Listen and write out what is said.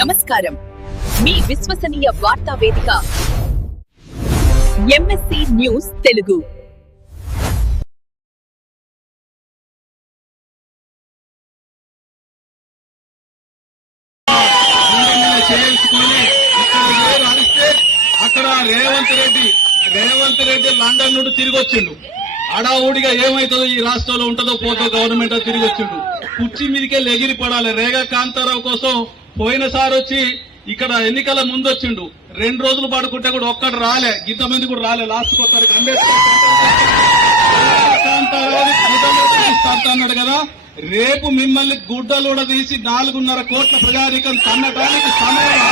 నమస్కారం, మీ విశ్వసనీయ వార్తా వేదిక ఎంఎస్సి న్యూస్ తెలుగు. అక్కడ రేవంత్ రెడ్డి లండన్ నుండి తిరిగి వచ్చిండు. అడావుడిగా ఏమైతుందో ఈ రాష్ట్రంలో ఉంటుందో పోతో గవర్నమెంట్ తిరిగి వచ్చిండు. కుర్చీ మీదకే ఎగిరి పడాలి. రేగా కాంతారావు కోసం పోయినసారి వచ్చి ఇక్కడ ఎన్నికల ముందు వచ్చిండు. 2 రోజులు పడుకుంటే కూడా ఒక్కడు రాలే, ఇంతమంది కూడా రాలే. లాస్ట్ కొత్తరికి అంబేద్కర్ కాంతారావు అన్నాడు కదా, రేపు మిమ్మల్ని గుడ్డలు తీసి 4.5 కోట్ల ప్రజానీకం తన్నడానికి సమయం